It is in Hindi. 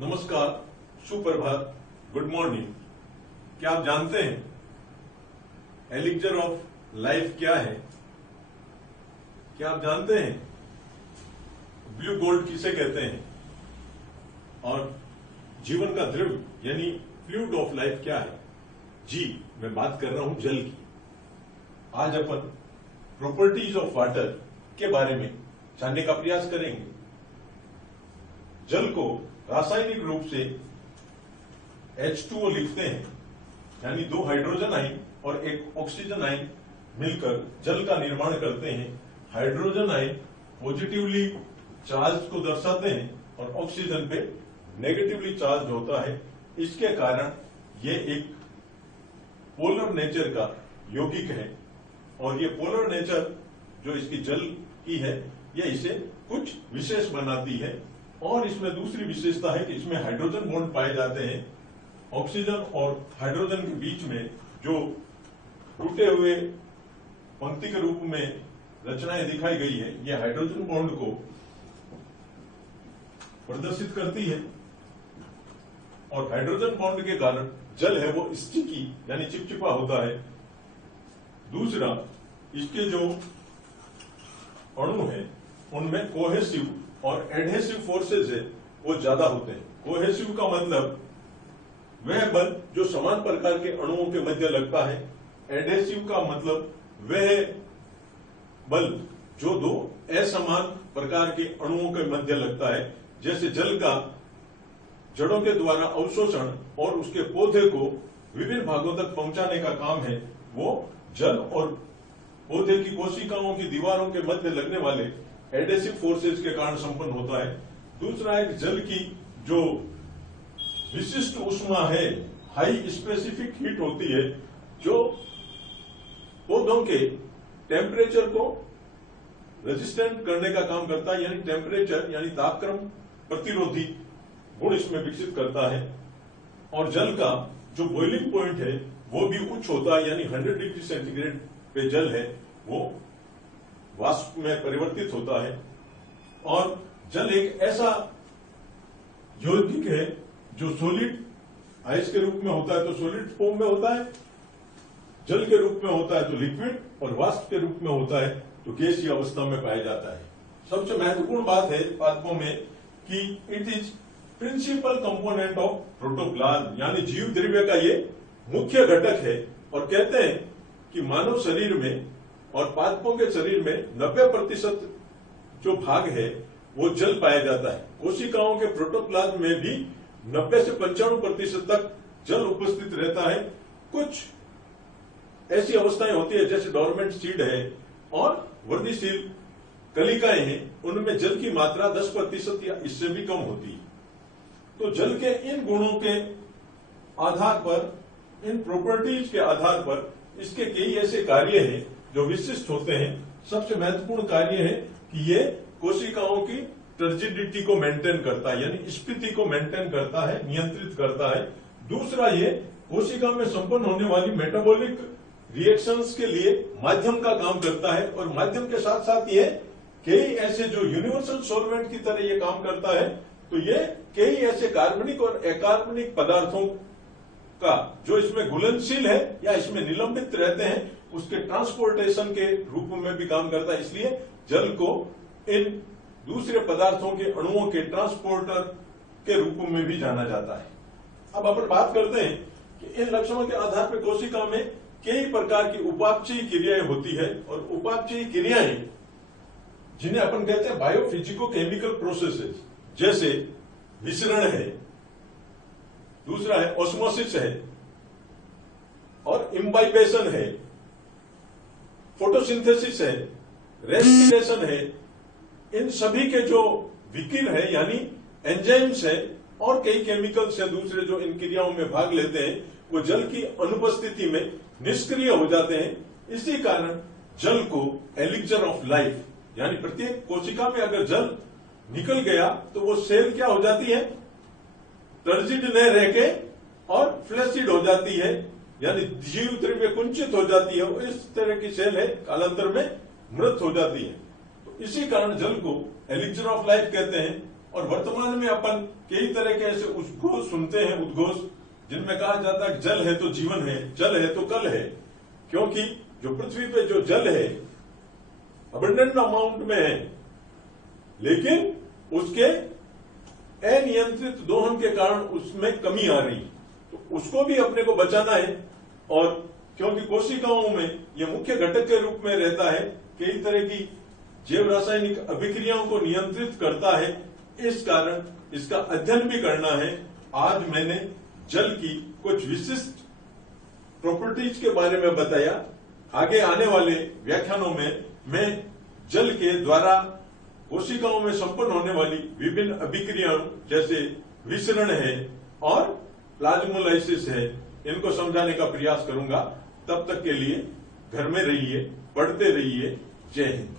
नमस्कार, सुप्रभात, गुड मॉर्निंग। क्या आप जानते हैं एलिक्जर ऑफ लाइफ क्या है? क्या आप जानते हैं ब्लू गोल्ड किसे कहते हैं? और जीवन का द्रव्य यानी फ्लूइड ऑफ लाइफ क्या है? जी, मैं बात कर रहा हूं जल की। आज अपन प्रॉपर्टीज ऑफ वाटर के बारे में जानने का प्रयास करेंगे। जल को रासायनिक रूप से H2O लिखते हैं, यानी 2 हाइड्रोजन आयन और 1 ऑक्सीजन आयन मिलकर जल का निर्माण करते हैं। हाइड्रोजन आयन पॉजिटिवली चार्ज को दर्शाते हैं और ऑक्सीजन पे नेगेटिवली चार्ज होता है। इसके कारण ये एक पोलर नेचर का यौगिक है और ये पोलर नेचर जो इसकी जल की है, ये इसे कुछ विशेष बनाती है। और इसमें दूसरी विशेषता है कि इसमें हाइड्रोजन बॉन्ड पाए जाते हैं। ऑक्सीजन और हाइड्रोजन के बीच में जो टूटे हुए पंक्ति के रूप में रचनाएं दिखाई गई है, ये हाइड्रोजन बॉन्ड को प्रदर्शित करती है। और हाइड्रोजन बॉन्ड के कारण जल है वो स्टिकी यानी चिपचिपा होता है। दूसरा, इसके जो अणु है उनमें कोहेसिव और एडहेसिव फोर्सेज है वो ज्यादा होते हैं। कोहेसिव का मतलब वह बल जो समान प्रकार के अणुओं के मध्य लगता है। एडहेसिव का मतलब वह बल जो 2 असमान प्रकार के अणुओं के मध्य लगता है। जैसे जल का जड़ों के द्वारा अवशोषण और उसके पौधे को विभिन्न भागों तक पहुंचाने का काम है, वो जल और पौधे की कोशिकाओं की दीवारों के मध्य लगने वाले एडहेसिव फोर्सेज के कारण संपन्न होता है। दूसरा, एक जल की जो विशिष्ट ऊष्मा है, हाई स्पेसिफिक हीट होती है, जो पौधों के टेम्परेचर को रेजिस्टेंट करने का काम करता है, यानी टेम्परेचर यानी तापक्रम प्रतिरोधी गुण इसमें विकसित करता है। और जल का जो बॉइलिंग पॉइंट है वो भी उच्च होता है, यानी 100 डिग्री सेंटीग्रेड पे जल है वो वाष्प में परिवर्तित होता है। और जल एक ऐसा यौगिक है जो सॉलिड आइस के रूप में होता है तो सॉलिड फॉर्म में होता है, जल के रूप में होता है तो लिक्विड, और वाष्प के रूप में होता है तो गैसीय अवस्था में पाया जाता है। सबसे महत्वपूर्ण बात है पादपों में कि it is principal component of protoplasm, यानी जीव द्रव्य का ये मुख्य घटक है। और कहते हैं कि मानव शरीर में और पादपों के शरीर में 90% जो भाग है वो जल पाया जाता है। कोशिकाओं के प्रोटोप्लाज्म में भी 90 से 95% तक जल उपस्थित रहता है। कुछ ऐसी अवस्थाएं होती है जैसे डोरमेंट सीड है और वृद्धिशील कलिकाएं हैं, उनमें जल की मात्रा 10% या इससे भी कम होती है। तो जल के इन गुणों के आधार पर, इन प्रॉपर्टीज के आधार पर इसके कई ऐसे कार्य हैं जो विशिष्ट होते हैं। सबसे महत्वपूर्ण कार्य है कि ये कोशिकाओं की टर्जिडिटी को मेंटेन करता है, यानी स्फीति को मेंटेन करता है, नियंत्रित करता है। दूसरा, ये कोशिका में संपन्न होने वाली मेटाबॉलिक रिएक्शंस के लिए माध्यम का काम करता है। और माध्यम के साथ साथ ये कई ऐसे जो यूनिवर्सल सॉल्वेंट की तरह ये काम करता है। तो ये कई ऐसे कार्बनिक और अकार्बनिक पदार्थों का जो इसमें घुलनशील है या इसमें निलंबित रहते हैं उसके ट्रांसपोर्टेशन के रूप में भी काम करता है। इसलिए जल को इन दूसरे पदार्थों के अणुओं के ट्रांसपोर्टर के रूप में भी जाना जाता है। अब अपन बात करते हैं कि इन लक्षणों के आधार पर कोशिका में कई प्रकार की उपापचयी क्रियाएं होती है। और उपापचयी क्रियाएं जिन्हें अपन कहते हैं बायोफिजिको केमिकल प्रोसेसेस, जैसे विसरण है, दूसरा है ऑस्मोसिस है, और इम्बाइबेशन है, फोटोसिंथेसिस है, रेस्पिरेशन है। इन सभी के जो विकिरण है यानी एंजाइम्स है और कई केमिकल्स है दूसरे जो इन क्रियाओं में भाग लेते हैं, वो जल की अनुपस्थिति में निष्क्रिय हो जाते हैं। इसी कारण जल को एलिक्जर ऑफ लाइफ, यानी प्रत्येक कोशिका में अगर जल निकल गया तो वो सेल क्या हो जाती है, टर्जिड न रह के और फ्लैसिड हो जाती है, यानी जीव द्रव्य कुंचित हो जाती है। वो इस तरह की सेल है, कालांतर में मृत हो जाती है। तो इसी कारण जल को एलिक्जर ऑफ लाइफ कहते हैं। और वर्तमान में अपन कई तरह के ऐसे उद्घोष सुनते हैं, उद्घोष जिनमें कहा जाता है जल है तो जीवन है, जल है तो कल है। क्योंकि जो पृथ्वी पे जो जल है अबंडेंट अमाउंट में है, लेकिन उसके अनियंत्रित दोहन के कारण उसमें कमी आ रही, तो उसको भी अपने को बचाना है। और क्योंकि कोशिकाओं में यह मुख्य घटक के रूप में रहता है, कई तरह की जैव रासायनिक अभिक्रियाओं को नियंत्रित करता है, इस कारण इसका अध्ययन भी करना है। आज मैंने जल की कुछ विशिष्ट प्रॉपर्टीज के बारे में बताया। आगे आने वाले व्याख्यानों में मैं जल के द्वारा कोशिकाओं में संपन्न होने वाली विभिन्न अभिक्रियाओं जैसे विसरण है और प्लाज्मोलाइसिस है, इनको समझाने का प्रयास करूंगा। तब तक के लिए घर में रहिए, पढ़ते रहिए। जय हिंद।